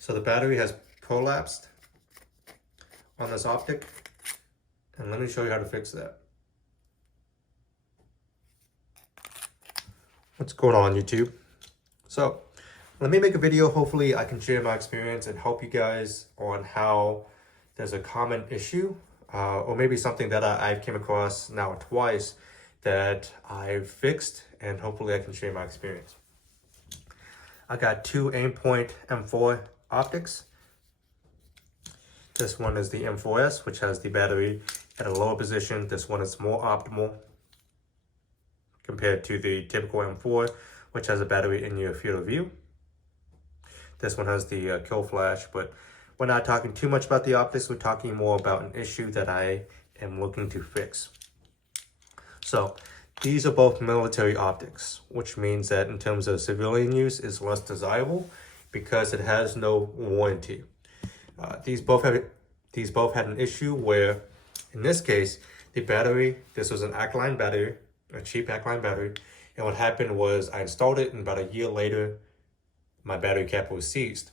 So the battery has prolapsed on this optic, and let me show you how to fix that. What's going on, YouTube? So let me make a video. Hopefully I can share my experience and help you guys on how there's a common issue or maybe something that I've came across now twice that I've fixed, and hopefully I can share my experience. I got two Aimpoint M4 optics. This one is the M4S, which has the battery at a lower position. This one is more optimal compared to the typical M4, which has a battery in your field of view. This one has the kill flash, but we're not talking too much about the optics. We're talking more about an issue that I am looking to fix. So these are both military optics, which means that in terms of civilian use, it's less desirable because it has no warranty. These both had an issue where, in this case, the battery, this was an alkaline battery, a cheap alkaline battery, and what happened was I installed it, and about a year later, my battery cap was seized.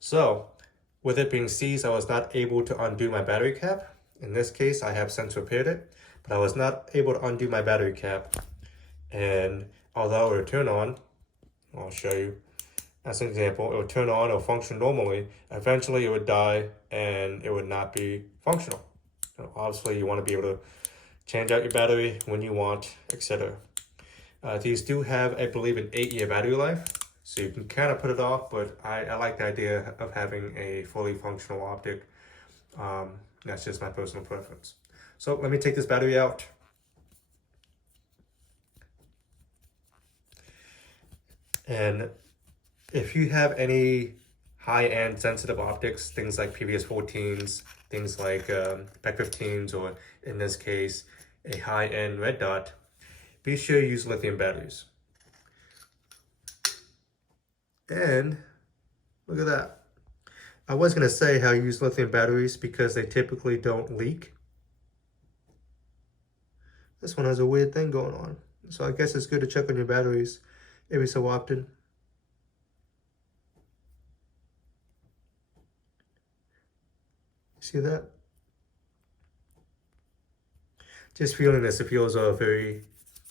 So, with it being seized, I was not able to undo my battery cap. In this case, I have since repaired it, but I was not able to undo my battery cap. And although it would turn on, I'll show you as an example, it would turn on, it would function normally. Eventually, it would die, and it would not be functional. Obviously, you want to be able to change out your battery when you want, etc. These do have, I believe, an 8-year battery life, so you can kind of put it off, but I like the idea of having a fully functional optic. That's just my personal preference. So let me take this battery out. And if you have any high-end sensitive optics, things like PVS-14s, things like PEC-15s, or in this case, a high-end red dot, be sure to use lithium batteries. And look at that. I was going to say how you use lithium batteries because they typically don't leak. This one has a weird thing going on. So I guess it's good to check on your batteries every so often. See that? Just feeling this, it feels a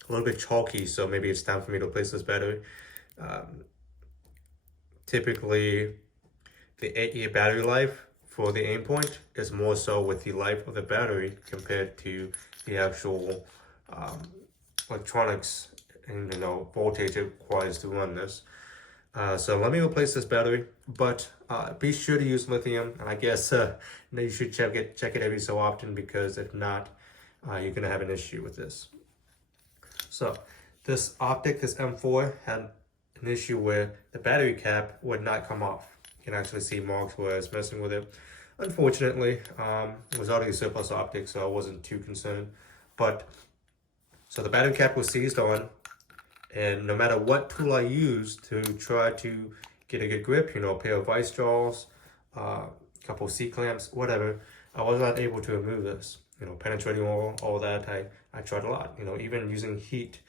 little bit chalky, so maybe it's time for me to replace this battery. Typically, the 8-year battery life for the Aimpoint is more so with the life of the battery compared to the actual electronics and voltage it requires to run this. So let me replace this battery, but be sure to use lithium, and I guess you should check it every so often, because if not, you're gonna have an issue with this. So this optic, this M4, had an issue where the battery cap would not come off. You can actually see marks where I was messing with it. Unfortunately, it was already a surplus optic, so I wasn't too concerned. But so the battery cap was seized on, and no matter what tool I used to try to get a good grip, a pair of vice jaws, a couple of C-clamps, whatever, I was not able to remove this. Penetrating all that, I tried a lot, even using heat,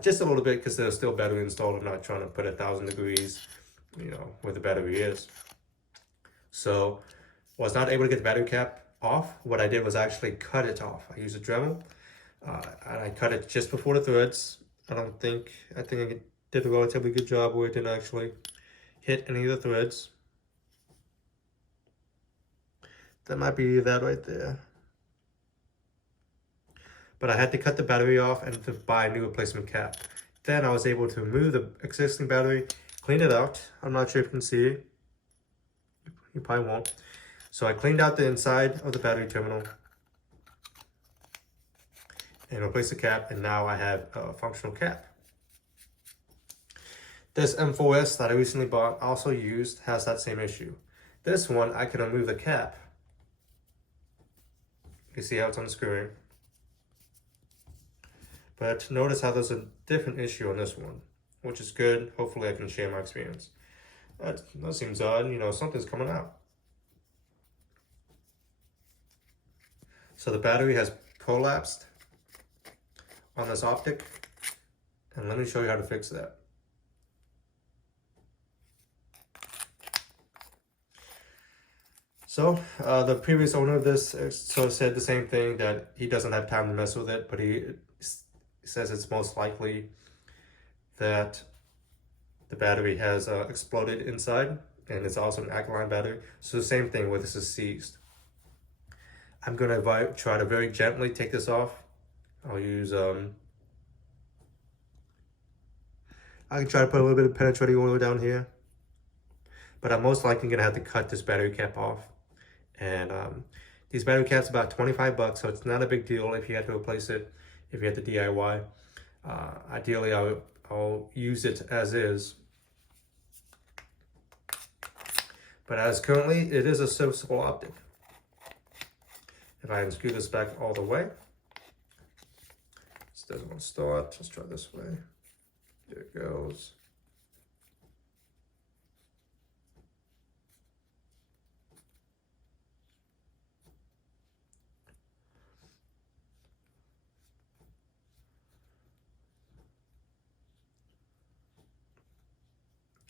just a little bit, because there's still battery installed. I'm not trying to put 1,000 degrees, where the battery is. So I was not able to get the battery cap off. What I did was actually cut it off. I used a Dremel, and I cut it just before the threads. I think I did a relatively good job where it didn't actually hit any of the threads. That might be that right there. But I had to cut the battery off and to buy a new replacement cap. Then I was able to remove the existing battery, clean it out. I'm not sure if you can see it. You probably won't. So I cleaned out the inside of the battery terminal and replaced the cap, and now I have a functional cap. This M4S that I recently bought, also used, has that same issue. This one, I can remove the cap. You see how it's unscrewing. But notice how there's a different issue on this one, which is good. Hopefully I can share my experience. That seems odd, something's coming out. So the battery has prolapsed on this optic, and let me show you how to fix that. So the previous owner of this said the same thing, that he doesn't have time to mess with it, but he says it's most likely that the battery has exploded inside, and it's also an alkaline battery. So the same thing where this is seized. I'm gonna try to very gently take this off. I'll use I can try to put a little bit of penetrating oil down here, but I'm most likely gonna have to cut this battery cap off. And these battery caps are about 25 bucks, so it's not a big deal if you have to replace it, if you have to DIY. Ideally, I'll use it as is. But as currently, it is a serviceable optic. If I can screw this back all the way, this doesn't want to start. Let's try this way. There it goes.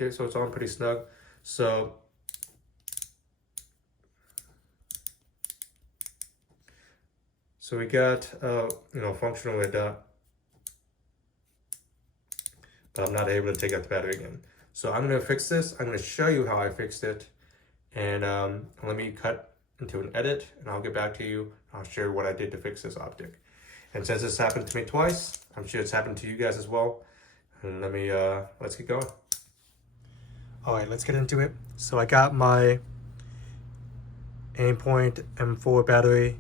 Okay, so it's on pretty snug. So we got functional lid, but I'm not able to take out the battery again. So I'm gonna fix this. I'm gonna show you how I fixed it, and let me cut into an edit, and I'll get back to you. I'll share what I did to fix this optic. And since this happened to me twice, I'm sure it's happened to you guys as well. And let's get going. All right, let's get into it. So I got my Aimpoint M4 battery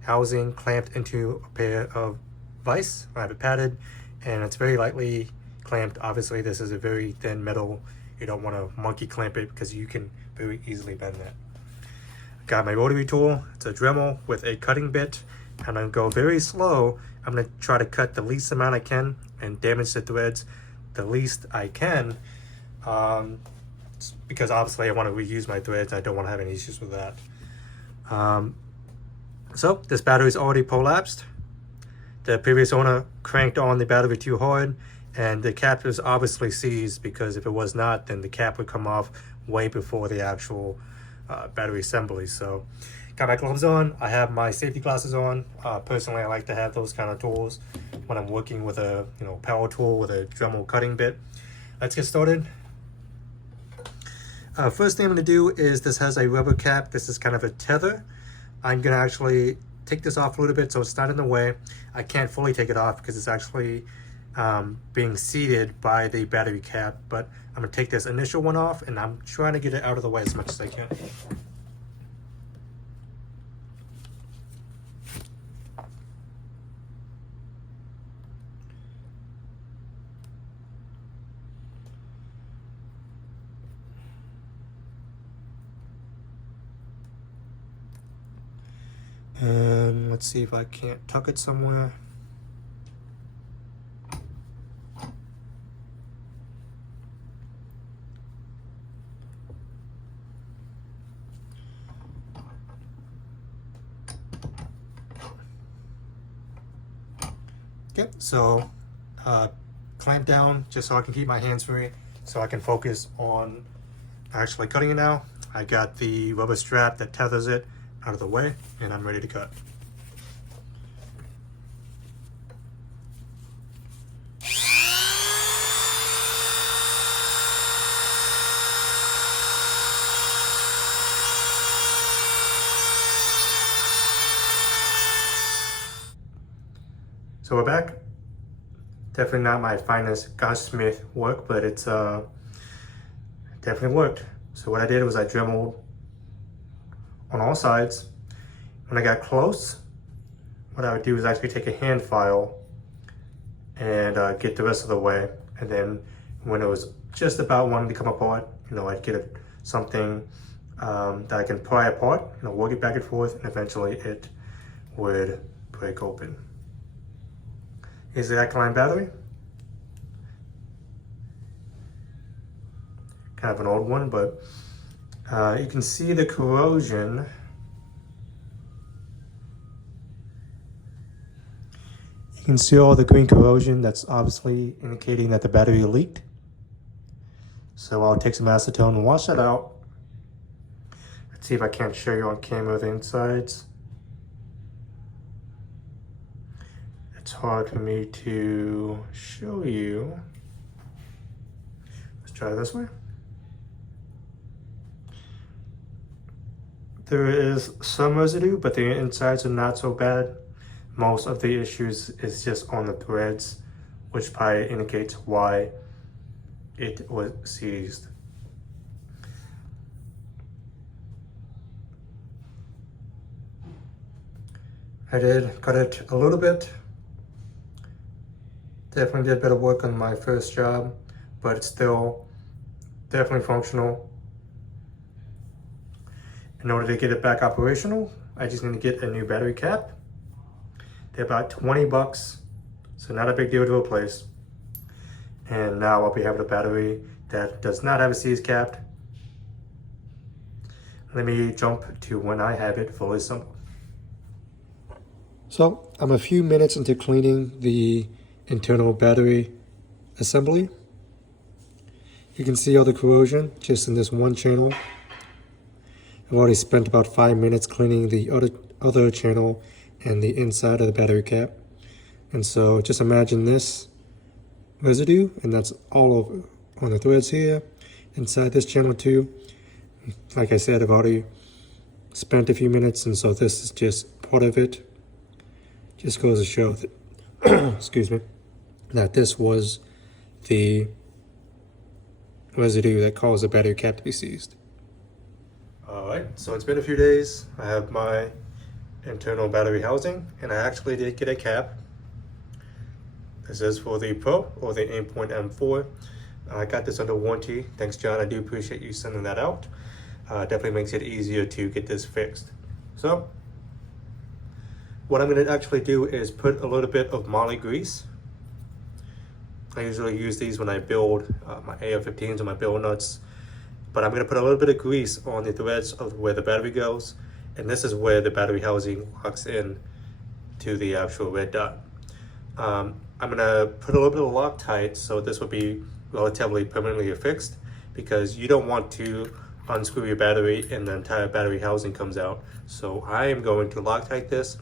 housing clamped into a pair of vise. I have it padded, and it's very lightly clamped. Obviously, this is a very thin metal. You don't want to monkey clamp it because you can very easily bend that. Got my rotary tool. It's a Dremel with a cutting bit, and I'm gonna go very slow. I'm gonna try to cut the least amount I can and damage the threads the least I can, because obviously I want to reuse my threads. I don't want to have any issues with that. So this battery is already prolapsed. The previous owner cranked on the battery too hard, and the cap is obviously seized, because if it was not, then the cap would come off way before the actual battery assembly. So got my gloves on. I have my safety glasses on. Personally, I like to have those kind of tools when I'm working with a power tool with a Dremel cutting bit. Let's get started. First thing I'm going to do is, this has a rubber cap. This is kind of a tether. I'm going to actually take this off a little bit so it's not in the way. I can't fully take it off because it's actually being seated by the battery cap, but I'm going to take this initial one off, and I'm trying to get it out of the way as much as I can. And let's see if I can't tuck it somewhere. Okay, so clamp down just so I can keep my hands free, so I can focus on actually cutting it now. I got the rubber strap that tethers it out of the way, and I'm ready to cut. So we're back. Definitely not my finest gunsmith work, but it's definitely worked. So what I did was I dremeled on all sides. When I got close, what I would do is actually take a hand file and get the rest of the way. And then when it was just about wanting to come apart, I'd get something that I can pry apart, work it back and forth, and eventually it would break open. Here's the alkaline battery. Kind of an old one, but you can see the corrosion. You can see all the green corrosion. That's obviously indicating that the battery leaked. So I'll take some acetone and wash that out. Let's see if I can't show you on camera the insides. It's hard for me to show you. Let's try this way. There is some residue, but the insides are not so bad. Most of the issues is just on the threads, which probably indicates why it was seized. I did cut it a little bit. Definitely did better work on my first job, but it's still definitely functional. In order to get it back operational, I just need to get a new battery cap. They're about 20 bucks, so not a big deal to replace. And now I'll be having a battery that does not have a seized cap. Let me jump to when I have it fully assembled. So I'm a few minutes into cleaning the internal battery assembly. You can see all the corrosion just in this one channel. I've already spent about 5 minutes cleaning the other channel and the inside of the battery cap. And so just imagine this residue, and that's all over on the threads here, inside this channel too. Like I said, I've already spent a few minutes, and so this is just part of it. Just goes to show that, excuse me, that this was the residue that caused the battery cap to be seized. Alright, so it's been a few days. I have my internal battery housing, and I actually did get a cap. This is for the Pro, or the Aimpoint M4. I got this under warranty. Thanks, John. I do appreciate you sending that out. Definitely makes it easier to get this fixed. So, what I'm going to actually do is put a little bit of moly grease. I usually use these when I build my AR-15s or my build nuts. But I'm going to put a little bit of grease on the threads of where the battery goes. And this is where the battery housing locks in to the actual red dot. I'm going to put a little bit of Loctite, so this will be relatively permanently affixed, because you don't want to unscrew your battery and the entire battery housing comes out. So I am going to Loctite this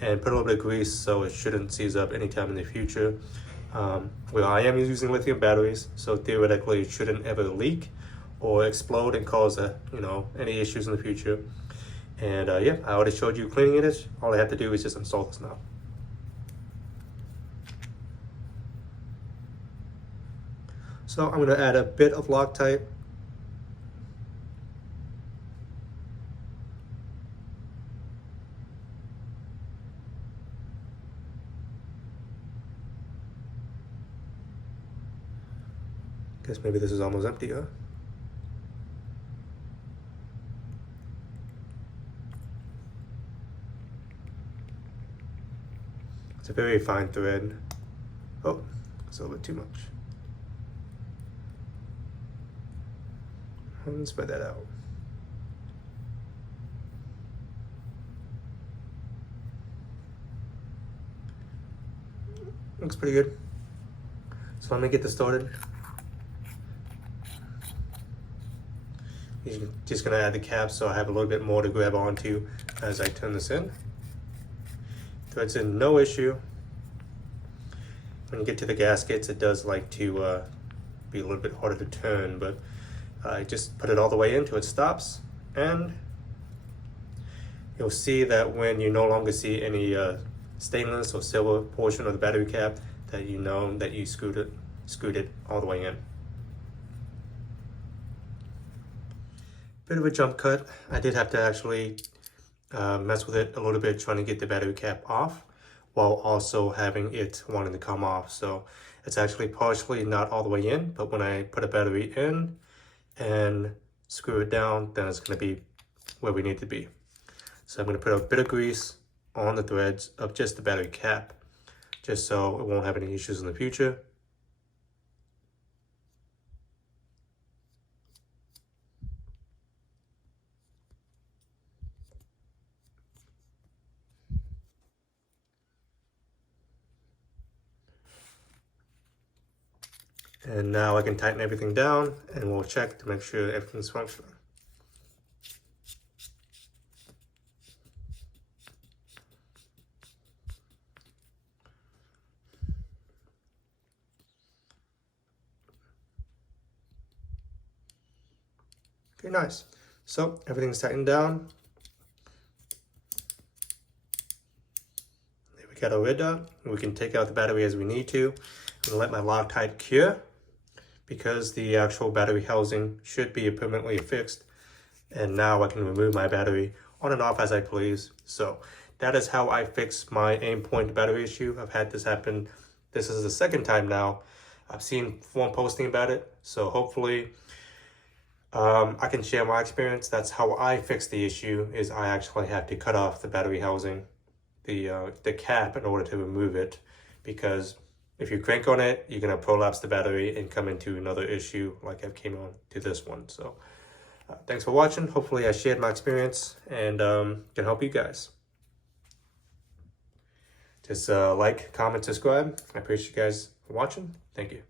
and put a little bit of grease so it shouldn't seize up anytime in the future. Well, I am using lithium batteries, so theoretically it shouldn't ever leak or explode and cause any issues in the future. And yeah, I already showed you cleaning it. All I have to do is just install this now. So I'm going to add a bit of Loctite. Guess maybe this is almost empty, huh? It's a very fine thread. Oh, it's a little bit too much. And spread that out. Looks pretty good. So let me get this started. You're just gonna add the cap so I have a little bit more to grab onto as I turn this in. Threads in, no issue. When you get to the gaskets, it does like to be a little bit harder to turn, but I just put it all the way in till it stops, and you'll see that when you no longer see any stainless or silver portion of the battery cap, that you know that you screwed it all the way in. Bit of a jump cut. I did have to actually mess with it a little bit, trying to get the battery cap off while also having it wanting to come off. So it's actually partially not all the way in, but when I put a battery in and screw it down, then it's going to be where we need to be. So I'm going to put a bit of grease on the threads of just the battery cap, just so it won't have any issues in the future. And now I can tighten everything down, and we'll check to make sure everything's functioning. Okay, nice. So everything's tightened down. There we got our lid up. We can take out the battery as we need to. I'm gonna let my Loctite cure because the actual battery housing should be permanently fixed. And now I can remove my battery on and off as I please. So that is how I fix my Aimpoint battery issue. I've had this happen. This is the second time now. I've seen one posting about it. So hopefully I can share my experience. That's how I fix the issue, is I actually have to cut off the battery housing, the cap, in order to remove it. Because if you crank on it, you're gonna prolapse the battery and come into another issue like I've came on to this one. So thanks for watching. Hopefully I shared my experience and can help you guys. Just like, comment, subscribe. I appreciate you guys for watching. Thank you.